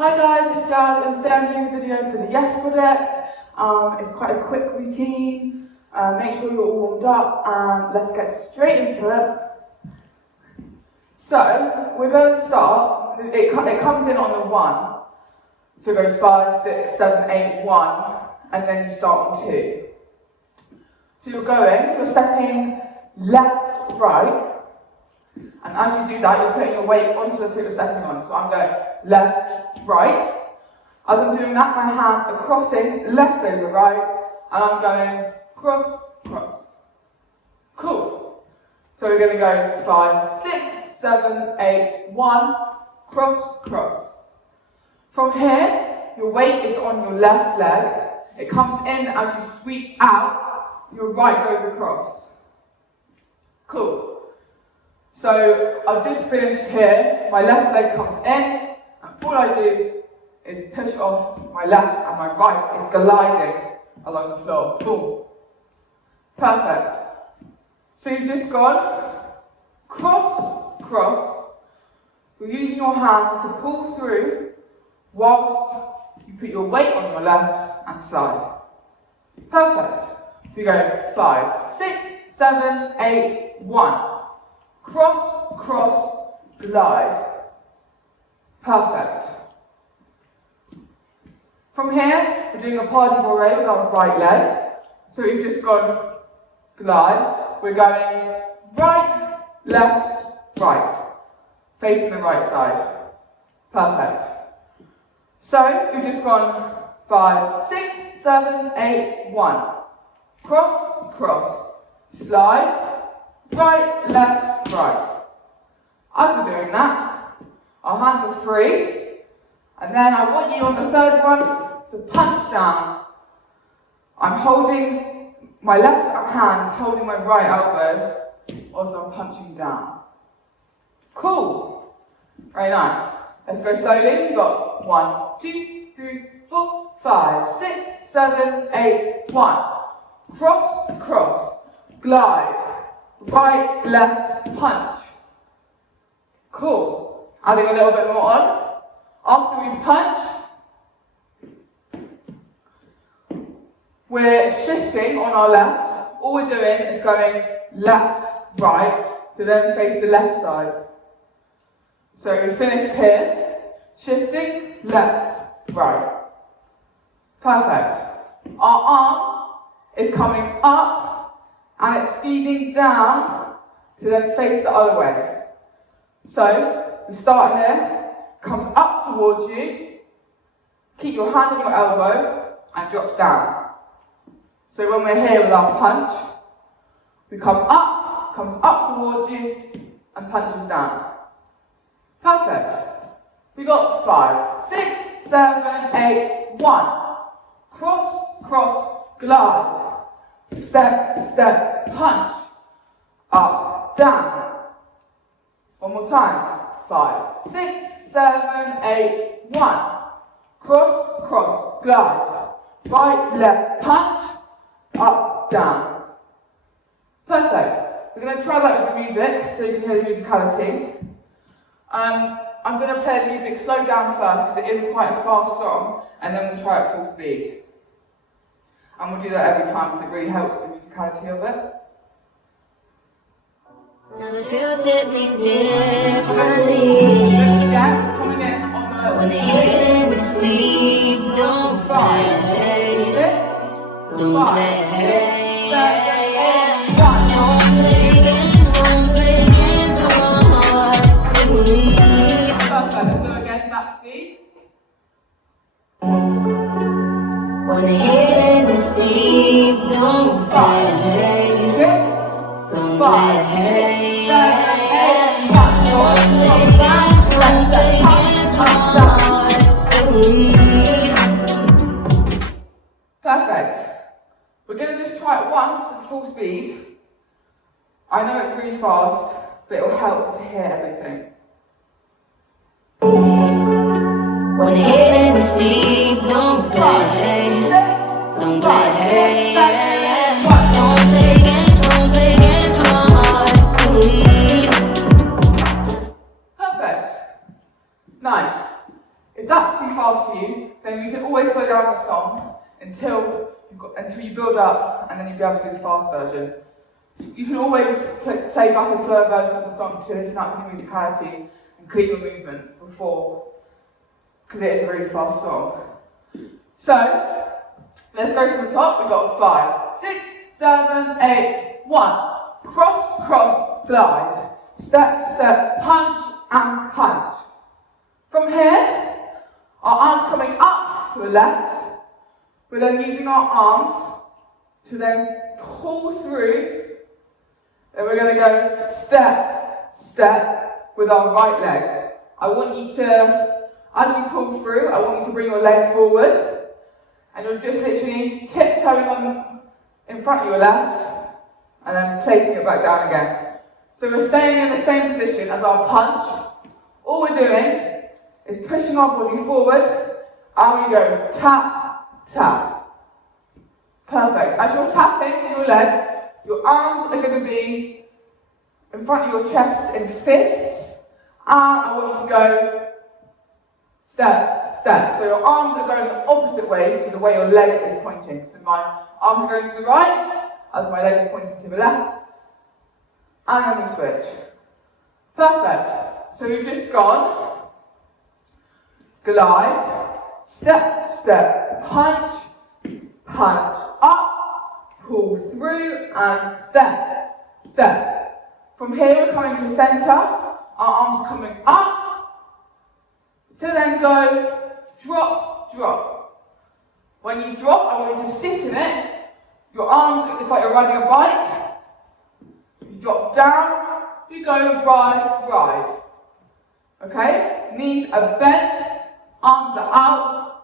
Hi guys, it's Jazz, and today I'm doing a video for the Yes project. It's quite a quick routine. Make sure you're all warmed up and let's get straight into it. So, we're going to start, it comes in on the 1. So it goes 5, 6, 7, 8, 1, and then you start on 2. So you're stepping left, right, and as you do that, you're putting your weight onto the foot you're stepping on. So I'm going left, right. As I'm doing that, my hands are crossing left over right, and I'm going cross, cross. Cool. So we're going to go 5, 6, 7, 8, 1, cross, cross. From here, your weight is on your left leg. It comes in as you sweep out, your right goes across. Cool. So I've just finished here, my left leg comes in, and all I do is push off my left and my right is gliding along the floor. Boom. Perfect. So you've just gone cross, cross. You're using your hands to pull through whilst you put your weight on your left and slide. Perfect. So you go 5, 6, 7, 8, 1. Cross, cross, glide. Perfect. From here, we're doing a pas de bourrée with our right leg. So we've just gone glide. We're going right, left, right. Facing the right side. Perfect. So we've just gone 5, 6, 7, 8, 1. Cross, cross, slide. Right, left, right. As we're doing that, our hands are free, and then I want you on the third one to punch down. I'm holding my left hand, holding my right elbow, also I'm punching down. Cool. Very nice. Let's go slowly. We've got 1, 2, 3, 4, 5, 6, 7, 8, 1. Cross, cross, glide. Right, left, punch. Cool. Adding a little bit more on. After we punch, we're shifting on our left. All we're doing is going left, right, to then face the left side. So we finished here, shifting left, right. Perfect. Our arm is coming up, and it's feeding down to then face the other way. So, we start here, comes up towards you, keep your hand on your elbow, and drops down. So when we're here with our punch, we come up, comes up towards you, and punches down. Perfect. We got 5, 6, 7, 8, 1. Cross, cross, glide. Step, step, punch. Up, down. One more time. 5, 6, 7, 8, 1. Cross, cross, glide. Right, left, punch. Up, down. Perfect. We're going to try that with the music so you can hear the musicality. I'm going to play the music slow down first because it is quite a fast song, and then we'll try it full speed. And we'll do that every time because it really helps with the musicality of it. Now the feels hit me differently. Again, coming in on the when the hidden is deep, don't 5, play. 6, Don't 5, play. 6, 7, 8, 1. Don't play games, don't play games with my heart. Perfect. Let's do it again, that speed. When the hidden is deep, don't 5, play. 6, Don't 5, play. 7, 8, 1. Don't play games, don't play games with my heart. Perfect. We're going to just try it once at full speed. I know it's really fast, but it will help to hear everything. When the hidden is deep, don't play. Don't play. Don't play games with my heart. Perfect. Nice. If that's too you can always slow down the song until you build up, and then you'll be able to do the fast version. So you can always play back a slower version of the song to listen out for the musicality and clean your movements before, because it is a really fast song. So, let's go from the top. We've got 5, 6, 7, 8, 1. Cross, cross, glide. Step, step, punch, and punch. From here, our arms coming up to the left. We're then using our arms to then pull through. Then we're going to go step, step with our right leg. I want you to, as you pull through, I want you to bring your leg forward. And you're just literally tiptoeing in front of your left and then placing it back down again. So we're staying in the same position as our punch. All we're doing is pushing our body forward and we go tap, tap. Perfect. As you're tapping your legs, your arms are going to be in front of your chest in fists, and I want you to go step, step. So your arms are going the opposite way to the way your leg is pointing. So my arms are going to the right, as my leg is pointing to the left, and then we switch. Perfect. So we've just gone glide, step, step, punch, punch, up, pull through, and step, step. From here we're coming to centre, our arms coming up, to then go drop, drop. When you drop, I want you to sit in it. Your arms, it's like you're riding a bike. You drop down, you go ride, ride. Okay? Knees are bent, arms are out,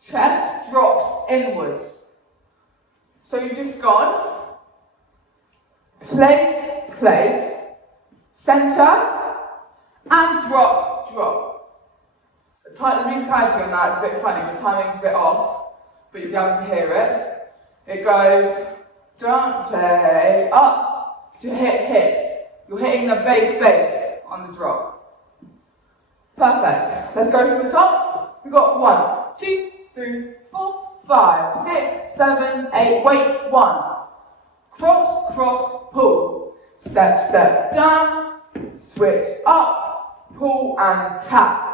chest drops inwards. So you've just gone place, place, centre, and drop, drop. The musicality on that is a bit funny, the timing's a bit off, but you'll be able to hear it. It goes, don't play, up, to hit, hit. You're hitting the bass on the drop. Perfect. Let's go from the top. We've got 1, 2, 3, 4, 5, 6, 7, 8, wait, 1. Cross, cross, pull. Step, step, down, switch up, pull and tap.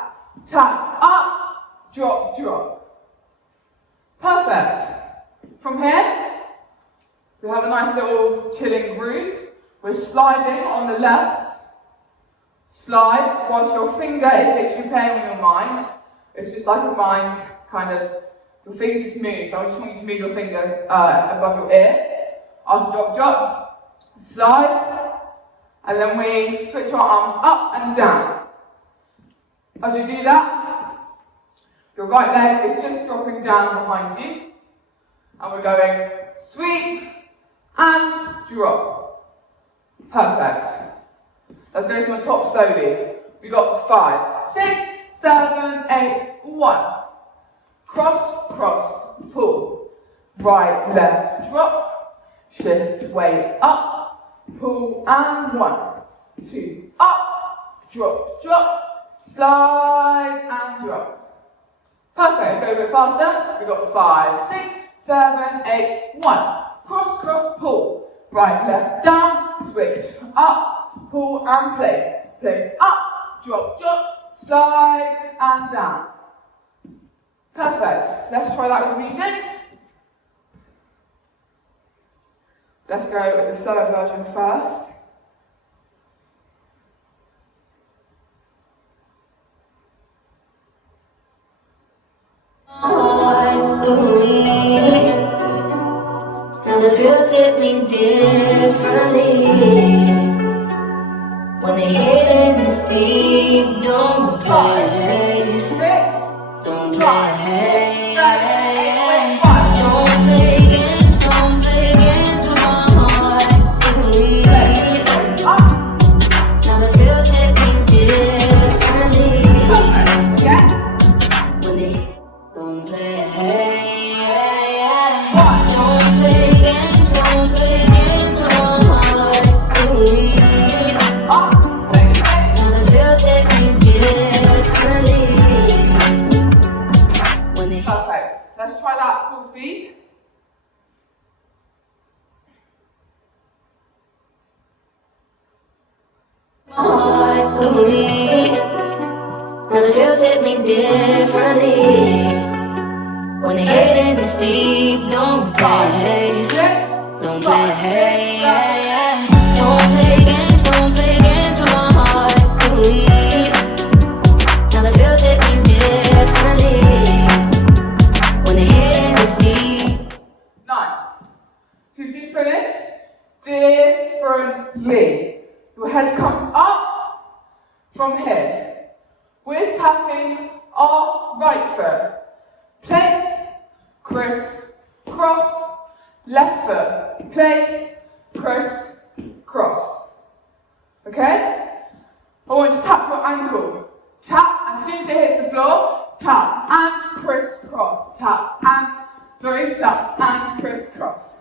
Tap, up, drop, drop. Perfect. From here, we have a nice little chilling groove. We're sliding on the left. Slide whilst your finger is literally playing on your mind. It's just like a mind kind of, your finger just moves. I just want you to move your finger above your ear. After drop, drop, slide, and then we switch our arms up and down. As you do that, your right leg is just dropping down behind you, and we're going sweep and drop. Perfect. Let's go from the top slowly. We got 5, 6, 7, 8, 1. Cross, cross, pull. Right, left, drop. Shift, weight up, pull, and 1, 2, up, drop, drop, slide, and drop. Perfect, let's go a bit faster. We've got 5, 6, 7, 8, 1. Cross, cross, pull. Right, left, down, switch, up, pull, and place. Place, up, drop, drop, slide, and down. Perfect. Let's try that with the music. Let's go with the slower version first. And the feels hit me differently. When the hidden is deep, don't play. 5, 6, Don't 5, play. 7, 8, 5. Don't play games, don't play games with my heart. Now the feels hit me differently. Again. When they don't play. Don't play games, don't play games with my heart. Up, 6, 8. Now the feels hit me differently. ooh-wee. Now the feels hit me differently. When the hating is deep, don't play. Don't play, yeah, yeah. Don't play games with my heart, ooh-wee. Now the feels hit me differently. When the hating is deep. Nice. So you've just finished. Differently. Your head comes up from here. We're tapping our right foot. Place, criss, cross. Left foot. Place, criss, cross. Okay? I want you to tap your ankle. Tap, as soon as it hits the floor, tap and criss-cross. Tap and criss-cross.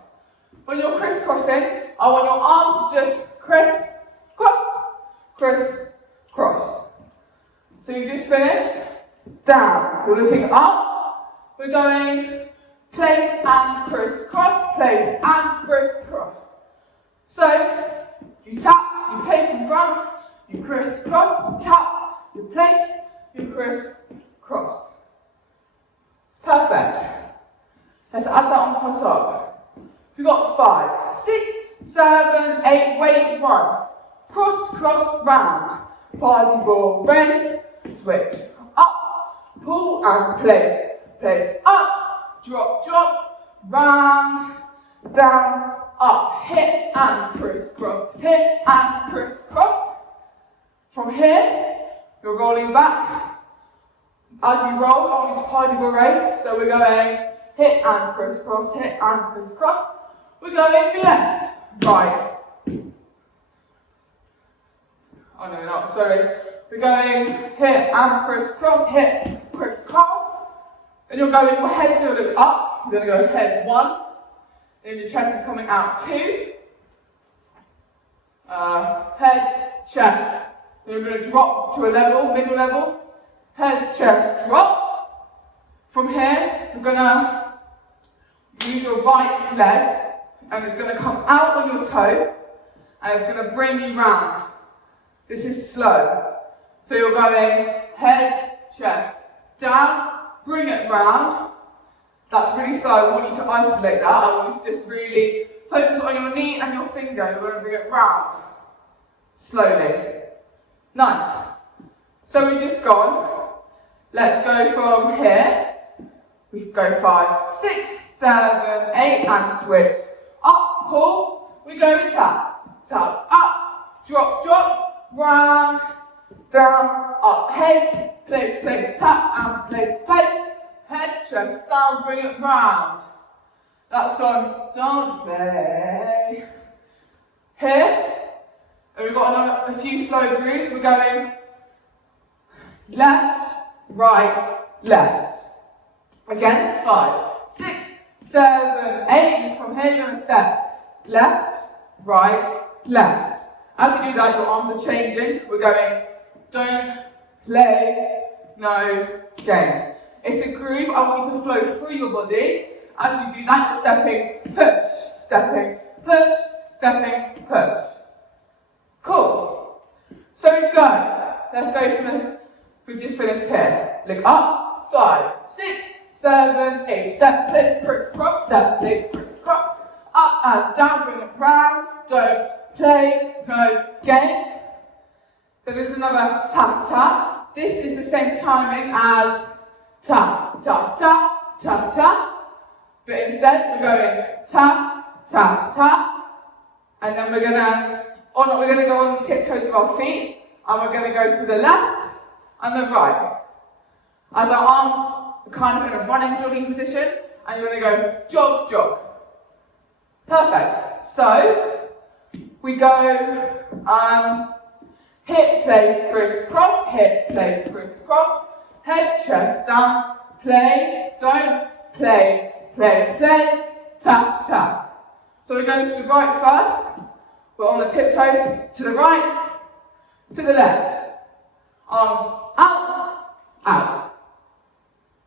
When you're crisscrossing, I want your arms to just criss-cross, criss-cross. So you just finished. Down. We're looking up. We're going place and criss-cross, place and criss-cross. So you tap, you place in front, you criss-cross, tap, you place, you criss-cross. Perfect. Let's add that on the top. We've got 5, 6, 7, 8, wait, 1. Cross, cross, round. Party ball, ready, switch. Up, pull and place. Place, up, drop, drop, round, down, up. Hit and criss-cross, hit and criss-cross. From here, you're rolling back. As you roll, I want you to party ball ready. So we're going hit and criss-cross, hit and criss-cross. We're going left, right. Oh no, not sorry. We're going hit and criss-cross, hit, criss-cross. And you're going, your head's going to look up. You're going to go head 1. Then your chest is coming out 2. Head, chest. Then you're going to drop to a level, middle level. Head, chest, drop. From here, you're going to use your right leg. And it's going to come out on your toe. And it's going to bring you round. This is slow. So you're going head, chest, down. Bring it round. That's really slow. I want you to isolate that. I want you to just really focus on your knee and your finger. You're going to bring it round. Slowly. Nice. So we've just gone. Let's go from here. We go 5, 6, 7, 8 and switch. Up, pull. We go tap. Tap, up. Drop, drop. Round. Down, up. Head. Place, place, tap, and place, place. Head, chest, down, bring it round. That's on don't play. Here, and we've got a few slow grooves. We're going left, right, left. Again, 5, 6, 7, 8. From here, you're going to step left, right, left. As you do that, your arms are changing. We're going don't play, no games. It's a groove. I want you to flow through your body. As you do that, you're stepping, push, stepping, push, stepping, push. Cool. So go. Let's go from the, we've just finished here. Look up, 5, 6, 7, 8. Step, place, criss-cross, step, place, criss-cross. Up and down, bring it round. Don't play, no games. Then there's another ta-ta. This is the same timing as ta-ta-ta, ta-ta. But instead we're going ta-ta-ta. And then we're going to go on the tiptoes of our feet. And we're going to go to the left and the right. As our arms are kind of in a running, jogging position. And you're going to go jog, jog. Perfect. So we go hip, place, criss-cross, hip, place, criss-cross, head, chest, down, play, don't, play, play, play, tap, tap. So we're going to the right first. We're on the tiptoes, to the right, to the left. Arms out, out.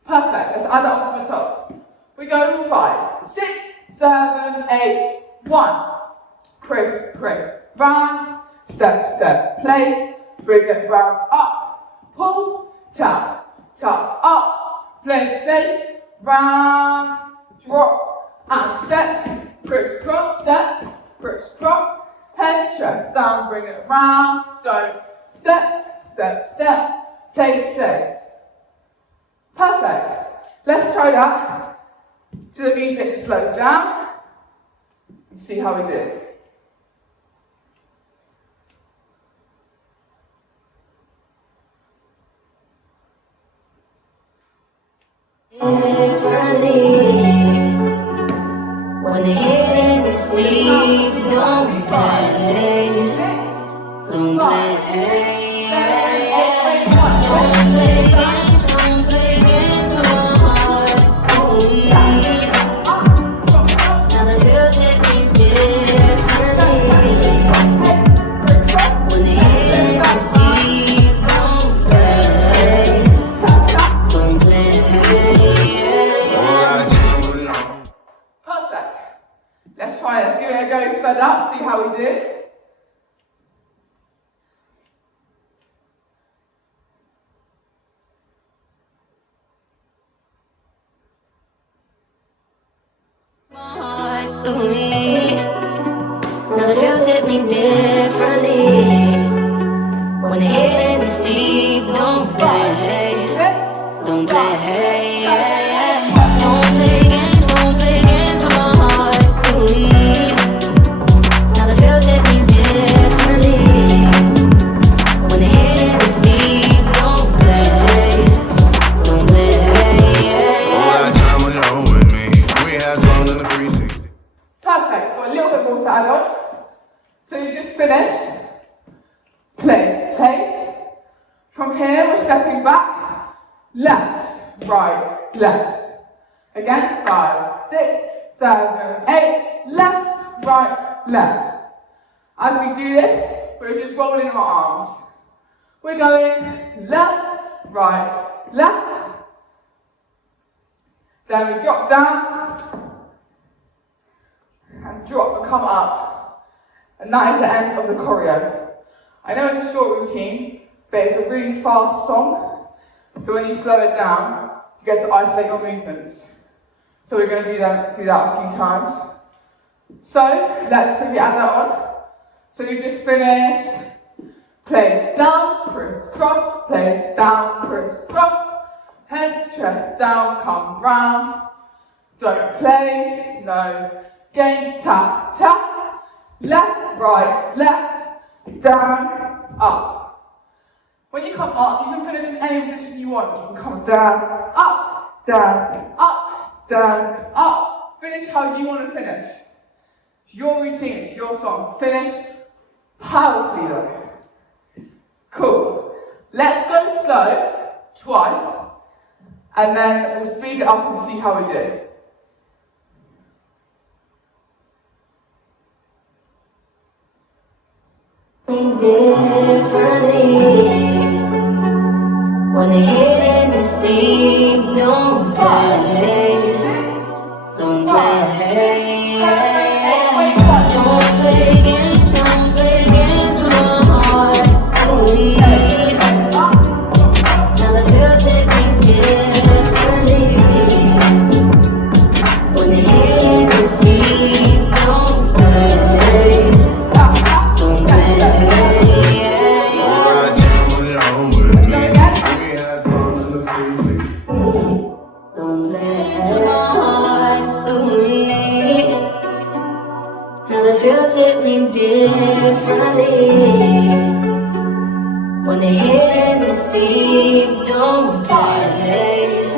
Perfect. Let's add that on from the top. We go 5, 6, 7, 8, 1. Criss, criss, round. Step, step, place, bring it round up, pull, tap, tap, up, place, round, drop, and step, crisscross, step, crisscross, head, chest down, bring it round, don't, step, step, step, place. Perfect. Let's try that to the music slowed down and see how we do. Differently, when the hidden is deep, don't play, don't play. Don't play games with my heart. Now the feels hit me differently. When the hidden is deep, don't play, don't play. Perfect. Let's try it. Let's give it a go sped up, see how we do. Now the feels hit me differently. When the hidden is deep, don't play, don't play. Don't play games with my heart. Now the feels hit me differently. When the hidden is deep, don't play, don't play. All that time on your own with me, we had fun in the 360. Perfect. Got a little bit more to add on. So you just finished. Place. From here, we're stepping back. Left, right, left. Again, 5, 6, 7, 8. Left, right, left. As we do this, we're just rolling our arms. We're going left, right, left. Then we drop down and drop and come up. And that is the end of the choreo. I know it's a short routine, but it's a really fast song. So when you slow it down, you get to isolate your movements. So we're going to do that a few times. So let's quickly add that on. So you just finished. Place down, crisscross. Place down, crisscross. Head, chest down, come round. Don't play, no games. Tap, tap. Left, right, left. Down, up. When you come up, you can finish in any position you want. You can come down, up, down, up, down, up. Finish how you want to finish. It's your routine, it's your song. Finish powerfully though. Cool. Let's go slow twice, and then we'll speed it up and see how we do. Differently, when the hidden is deep, don't play, don't play. Don't play games with my heart. Now the feels hit me differently. When the hidden is deep, don't play, don't play. Don't play with my heart, ooh. Now the feels hit me differently. When the hidden is deep, don't play,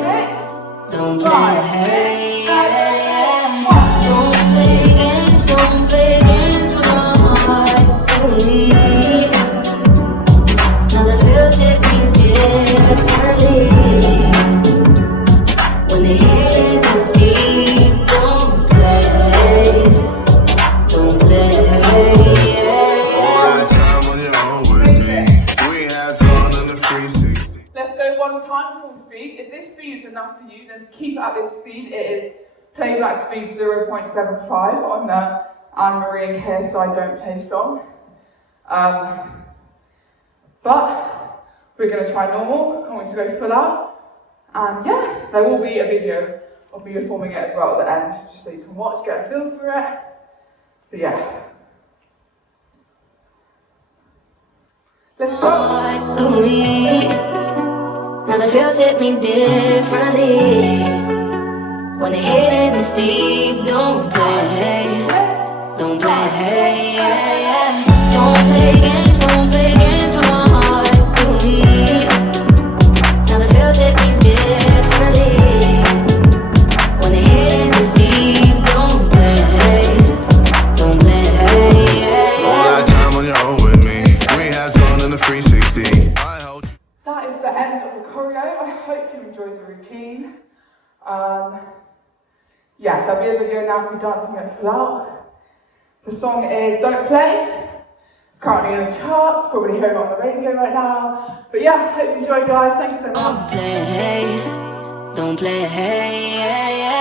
don't play. Don't play games with my heart, ooh. Now the feels hit me differently. When the hidden is deep, don't play, don't play. All that time on your own with me, we had fun in the 360. Let's go one time, full speed. If this speed is enough for you, then keep it at this speed. It is playback speed 0.75 on the Anne Marie and KSI Don't Play song. But we're going to try normal. I want you to go full out. And yeah, there will be a video of me performing it as well at the end, just so you can watch, get a feel for it. But yeah. Let's go. Now the feels hit me differently. When the hidden is deep, don't play. Don't play, yeah, yeah. Don't play games with my heart. Now the feels hit me differently. When the hidden is deep, don't play. Don't play, yeah, yeah. All that time on your own with me. We had fun in the 360. That is the end of the choreo. I hope you enjoyed the routine. Yeah, there'll be a video now of me dancing it full out. The song is Don't Play. It's currently in the charts, probably hearing it on the radio right now. But yeah, hope you enjoyed, guys. Thanks so much. Don't play, yeah, yeah.